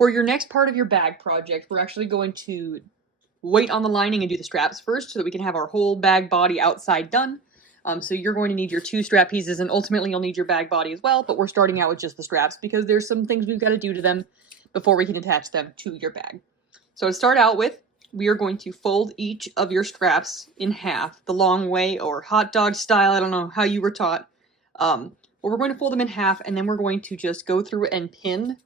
For your next part of your bag project, we're actually going to wait on the lining and do the straps first so that we can have our whole bag body outside done. So you're going to need your 2 strap pieces, and ultimately you'll need your bag body as well, but we're starting out with just the straps because there's some things we've got to do to them before we can attach them to your bag. So to start out with, we are going to fold each of your straps in half, the long way or hot dog style, I don't know how you were taught. But we're going to fold them in half, and then we're going to just go through and pin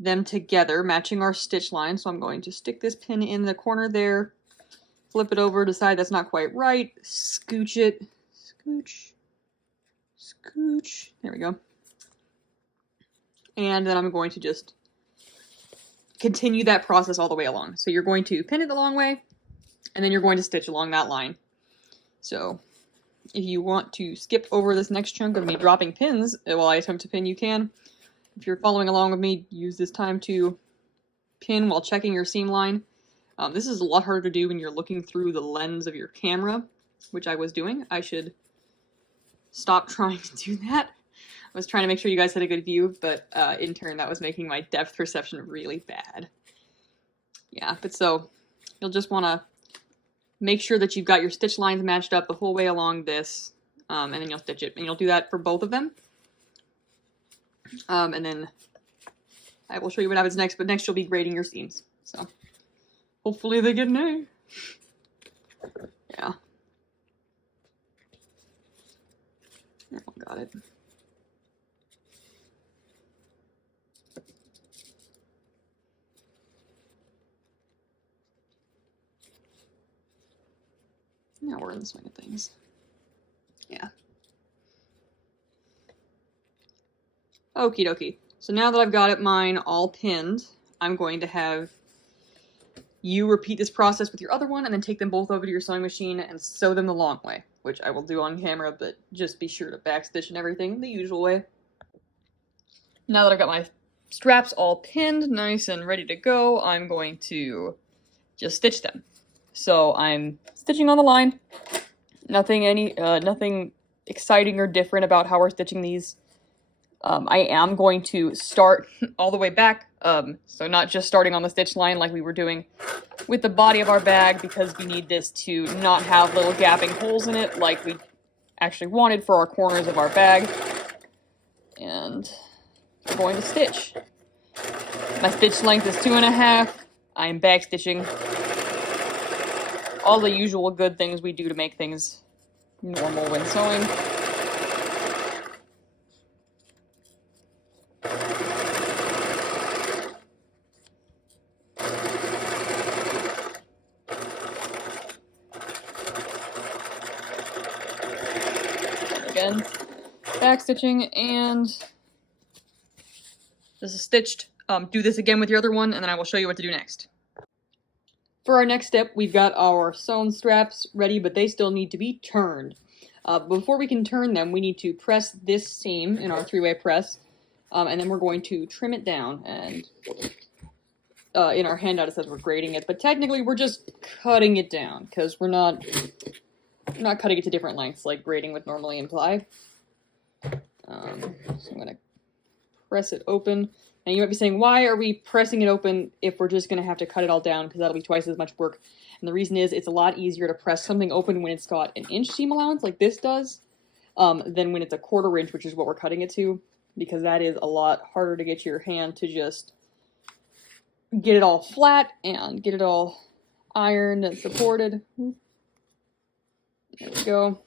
them together, matching our stitch line. So I'm going to stick this pin in the corner there, flip it over, decide that's not quite right, scooch it, scooch, scooch, there we go. And then I'm going to just continue that process all the way along. So you're going to pin it the long way, and then you're going to stitch along that line. So if you want to skip over this next chunk of me dropping pins while I attempt to pin, you can. If you're following along with me, use this time to pin while checking your seam line. This is a lot harder to do when you're looking through the lens of your camera, which I was doing. I should stop trying to do that. I was trying to make sure you guys had a good view, but in turn that was making my depth perception really bad. Yeah, but so you'll just want to make sure that you've got your stitch lines matched up the whole way along this, and then you'll stitch it. And you'll do that for both of them. And then I will show you what happens next, but next you'll be grading your seams. So hopefully they get an A. Yeah. Oh, got it. Now we're in the swing of things. Yeah. Okie dokie. So now that I've got it mine all pinned, I'm going to have you repeat this process with your other one and then take them both over to your sewing machine and sew them the long way, which I will do on camera, but just be sure to backstitch and everything the usual way. Now that I've got my straps all pinned, nice and ready to go, I'm going to just stitch them. So I'm stitching on the line. Nothing exciting or different about how we're stitching these. I am going to start all the way back, so not just starting on the stitch line like we were doing with the body of our bag, because we need this to not have little gapping holes in it like we actually wanted for our corners of our bag. And I'm going to stitch. My stitch length is 2.5. I'm back stitching. All the usual good things we do to make things normal when sewing. Again, back stitching, and this is stitched. Do this again with your other one, and then I will show you what to do next. For our next step, we've got our sewn straps ready, but they still need to be turned. Before we can turn them, we need to press this seam in our 3-way press, and then we're going to trim it down. And in our handout it says we're grading it, but technically we're just cutting it down, because we're not cutting it to different lengths like grading would normally imply. So I'm going to press it open. And you might be saying, why are we pressing it open if we're just going to have to cut it all down, because that'll be twice as much work. And the reason is it's a lot easier to press something open when it's got an inch seam allowance like this does, than when it's a 1/4 inch, which is what we're cutting it to, because that is a lot harder to get your hand to just get it all flat and get it all ironed and supported. There we go.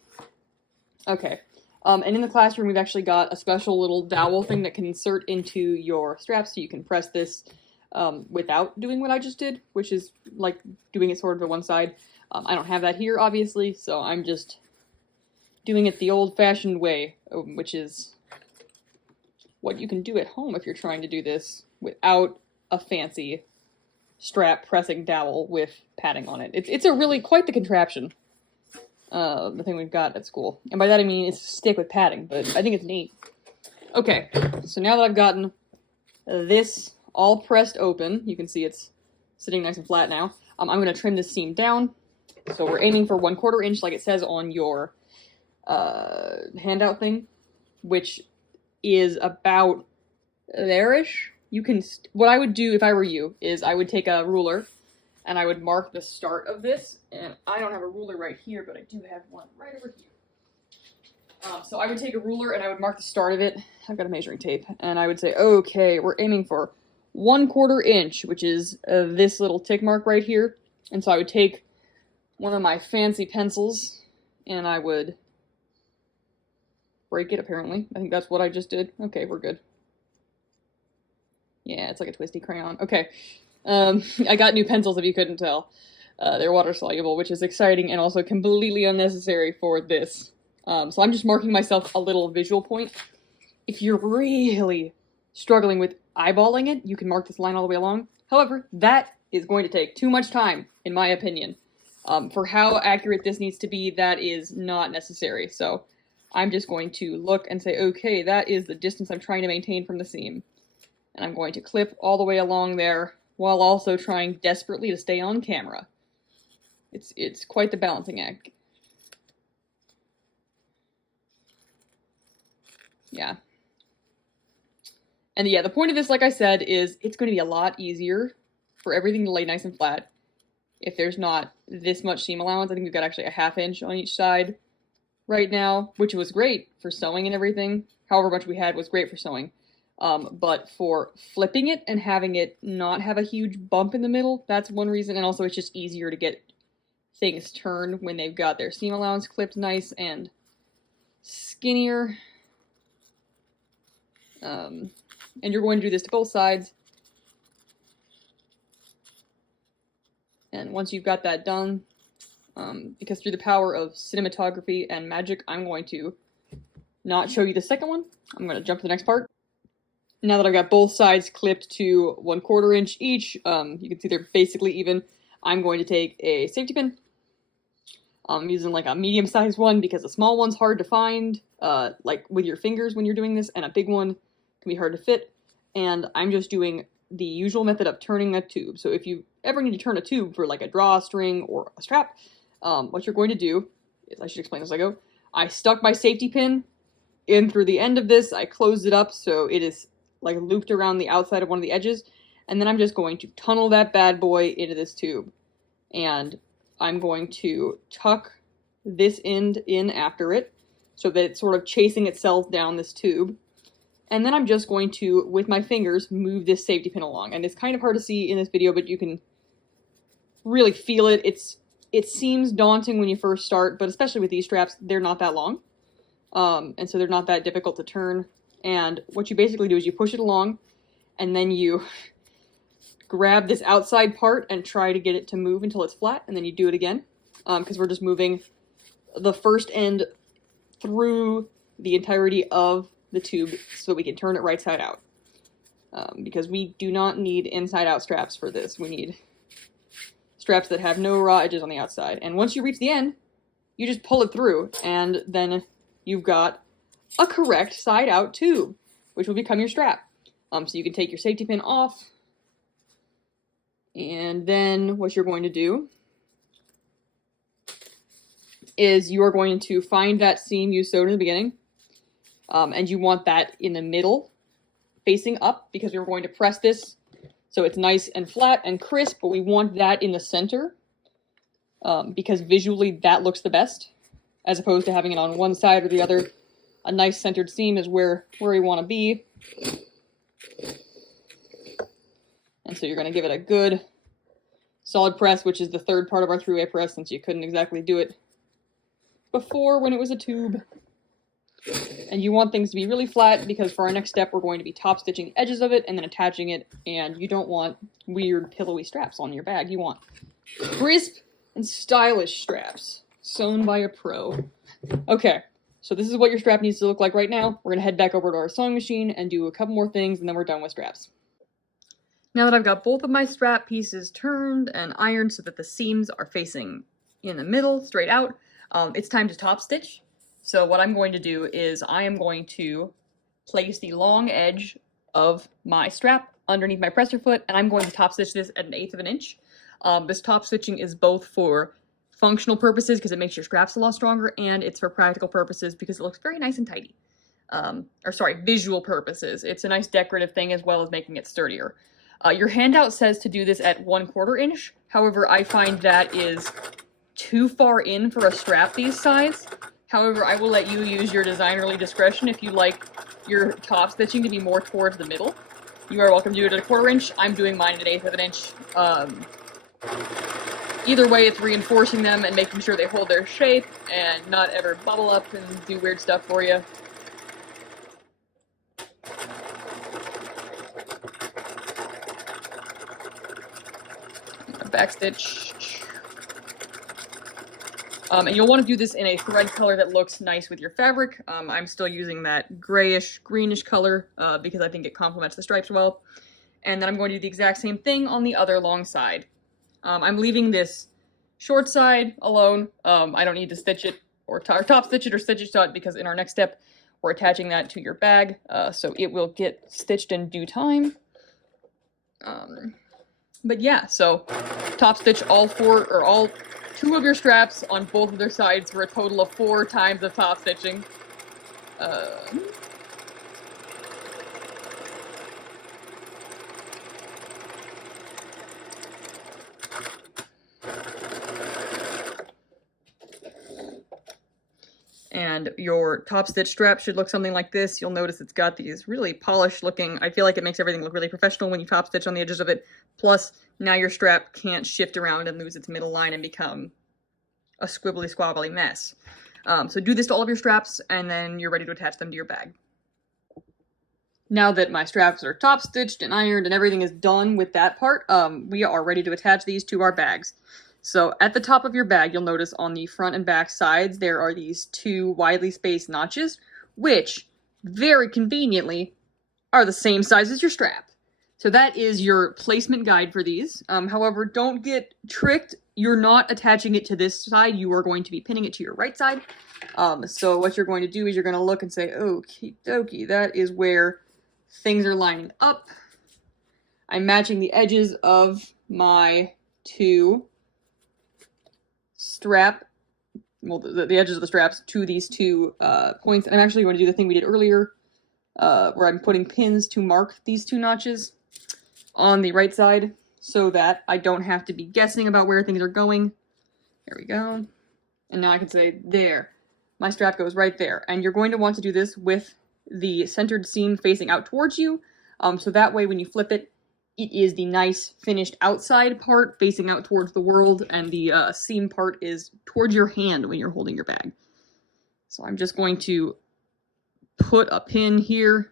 Okay. And in the classroom, we've actually got a special little dowel thing that can insert into your straps, so you can press this without doing what I just did, which is like doing it sort of to one side. I don't have that here, obviously, so I'm just doing it the old-fashioned way, which is what you can do at home if you're trying to do this without a fancy strap pressing dowel with padding on it. It's a really quite the contraption. The thing we've got at school. And by that I mean it's a stick with padding, but I think it's neat. Okay, so now that I've gotten this all pressed open, you can see it's sitting nice and flat now, I'm going to trim this seam down. So we're aiming for 1/4 inch like it says on your handout thing, which is about there-ish. you can, what I would do if I were you is I would take a ruler and I would mark the start of this, and I don't have a ruler right here, but I do have one right over here. So I would take a ruler and I would mark the start of it. I've got a measuring tape, and I would say, okay, we're aiming for 1/4 inch, which is this little tick mark right here. And so I would take one of my fancy pencils and I would break it, apparently. I think that's what I just did. Okay, we're good. Yeah, it's like a twisty crayon. Okay. I got new pencils, if you couldn't tell. They're water soluble, which is exciting and also completely unnecessary for this. So I'm just marking myself a little visual point. If you're really struggling with eyeballing it, you can mark this line all the way along. However, that is going to take too much time, in my opinion. For how accurate this needs to be, that is not necessary. So I'm just going to look and say, okay, that is the distance I'm trying to maintain from the seam. And I'm going to clip all the way along there while also trying desperately to stay on camera. It's quite the balancing act. Yeah. And yeah, the point of this, like I said, is it's going to be a lot easier for everything to lay nice and flat if there's not this much seam allowance. I think we've got actually a 1/2 inch on each side right now, which was great for sewing and everything. However much we had was great for sewing. But for flipping it and having it not have a huge bump in the middle, that's one reason. And also it's just easier to get things turned when they've got their seam allowance clipped nice and skinnier. And you're going to do this to both sides. And once you've got that done, because through the power of cinematography and magic, I'm going to not show you the second one. I'm going to jump to the next part. Now that I've got both sides clipped to 1/4 inch each, you can see they're basically even. I'm going to take a safety pin. I'm using like a medium-sized one because a small one's hard to find, like with your fingers when you're doing this, and a big one can be hard to fit. And I'm just doing the usual method of turning a tube. So if you ever need to turn a tube for like a drawstring or a strap, what you're going to do is, I should explain as I go, I stuck my safety pin in through the end of this, I closed it up so it is like looped around the outside of one of the edges, and then I'm just going to tunnel that bad boy into this tube. And I'm going to tuck this end in after it so that it's sort of chasing itself down this tube. And then I'm just going to, with my fingers, move this safety pin along. And it's kind of hard to see in this video, but you can really feel it. It seems daunting when you first start, but especially with these straps, they're not that long. And so they're not that difficult to turn. And what you basically do is you push it along, and then you grab this outside part and try to get it to move until it's flat, and then you do it again. Because we're just moving the first end through the entirety of the tube so we can turn it right side out. Because we do not need inside out straps for this. We need straps that have no raw edges on the outside. And once you reach the end, you just pull it through, and then you've got a correct side out tube, which will become your strap. So you can take your safety pin off, and then what you're going to do is you are going to find that seam you sewed in the beginning, and you want that in the middle, facing up, because we're going to press this so it's nice and flat and crisp, but we want that in the center, because visually that looks the best, as opposed to having it on one side or the other. A nice centered seam is where we want to be. And so you're going to give it a good solid press, which is the third part of our three-way press, since you couldn't exactly do it before when it was a tube. And you want things to be really flat, because for our next step, we're going to be top stitching the edges of it and then attaching it, and you don't want weird pillowy straps on your bag. You want crisp and stylish straps sewn by a pro. Okay, so this is what your strap needs to look like right now. We're going to head back over to our sewing machine and do a couple more things, and then we're done with straps. Now that I've got both of my strap pieces turned and ironed so that the seams are facing in the middle, straight out, it's time to top stitch. So what I'm going to do is I am going to place the long edge of my strap underneath my presser foot, and I'm going to top stitch this at 1/8 of an inch. This top stitching is both for functional purposes, because it makes your straps a lot stronger, and it's for practical purposes because it looks very nice and tidy. visual purposes. It's a nice decorative thing as well as making it sturdier. Your handout says to do this at 1/4 inch. However, I find that is too far in for a strap these size. However, I will let you use your designerly discretion if you like your top stitching to be more towards the middle. You are welcome to do it at 1/4 inch. I'm doing mine at 1/8 of an inch. Either way, it's reinforcing them and making sure they hold their shape and not ever bubble up and do weird stuff for you. Backstitch. And you'll want to do this in a thread color that looks nice with your fabric. I'm still using that grayish, greenish color because I think it complements the stripes well. And then I'm going to do the exact same thing on the other long side. I'm leaving this short side alone. I don't need to stitch it or top stitch it or stitch it shut because in our next step, we're attaching that to your bag. So it will get stitched in due time. But yeah, so top stitch all 2 of your straps on both of their sides for a total of 4 times of top stitching. And your top stitch strap should look something like this. You'll notice it's got these really polished looking, I feel like it makes everything look really professional when you top stitch on the edges of it. Plus, now your strap can't shift around and lose its middle line and become a squibbly squabbly mess. So do this to all of your straps and then you're ready to attach them to your bag. Now that my straps are top stitched and ironed and everything is done with that part, we are ready to attach these to our bags. So at the top of your bag, you'll notice on the front and back sides, there are these 2 widely spaced notches, which very conveniently are the same size as your strap. So that is your placement guide for these. However, don't get tricked. You're not attaching it to this side. You are going to be pinning it to your right side. So what you're going to do is you're going to look and say, okie dokie, that is where things are lining up. I'm matching the edges of my 2 strap, well, the edges of the straps to these 2 points. And I'm actually going to do the thing we did earlier, where I'm putting pins to mark these 2 notches on the right side so that I don't have to be guessing about where things are going. There we go. And now I can say, there, my strap goes right there. And you're going to want to do this with the centered seam facing out towards you. So that way when you flip it, it is the nice finished outside part facing out towards the world, and the seam part is towards your hand when you're holding your bag. So I'm just going to put a pin here.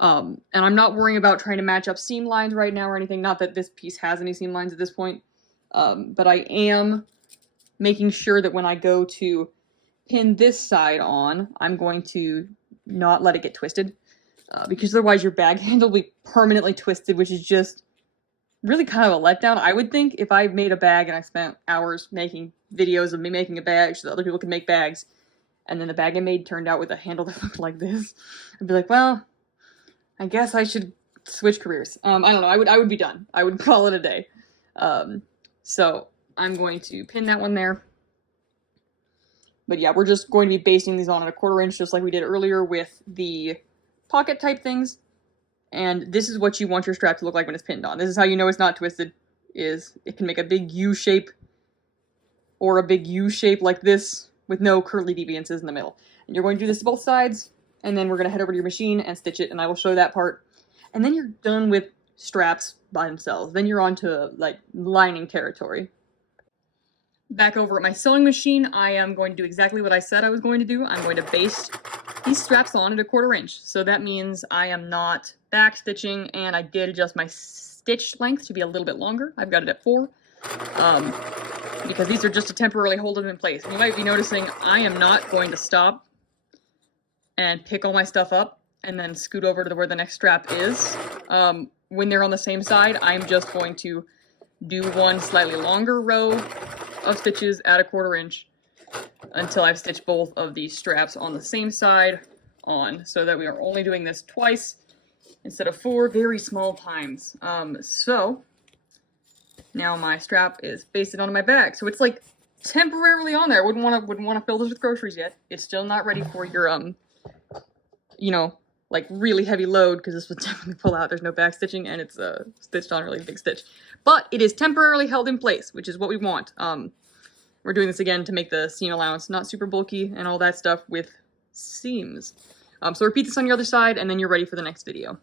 And I'm not worrying about trying to match up seam lines right now or anything. Not that this piece has any seam lines at this point. But I am making sure that when I go to pin this side on, I'm going to not let it get twisted. Because otherwise your bag handle will be permanently twisted, which is just really kind of a letdown. I would think if I made a bag and I spent hours making videos of me making a bag so that other people could make bags, and then the bag I made turned out with a handle that looked like this, I'd be like, well, I guess I should switch careers. I don't know. I would be done. I would call it a day. So I'm going to pin that one there. But yeah, we're just going to be basting these on at 1/4 inch, just like we did earlier with the pocket type things. And this is what you want your strap to look like when it's pinned on. This is how you know it's not twisted, is it can make a big U shape or a big U shape like this with no curly deviances in the middle. And you're going to do this to both sides, and then we're going to head over to your machine and stitch it, and I will show that part. And then you're done with straps by themselves. Then you're on to like lining territory. Back over at my sewing machine, I am going to do exactly what I said I was going to do. I'm going to baste these straps on at 1/4 inch. So that means I am not back stitching, and I did adjust my stitch length to be a little bit longer. I've got it at 4. Because these are just to temporarily hold them in place. And you might be noticing I am not going to stop and pick all my stuff up and then scoot over to where the next strap is. When they're on the same side, I'm just going to do one slightly longer row of stitches at 1/4 inch until I've stitched both of these straps on the same side on, so that we are only doing this twice instead of 4 very small times. So now my strap is basted onto my bag, so it's like temporarily on there. I wouldn't want to fill this with groceries yet. It's still not ready for your you know, like really heavy load, because this would definitely pull out. There's no back stitching, and it's stitched on a really big stitch. But it is temporarily held in place, which is what we want. We're doing this again to make the seam allowance not super bulky and all that stuff with seams. So repeat this on your other side, and then you're ready for the next video.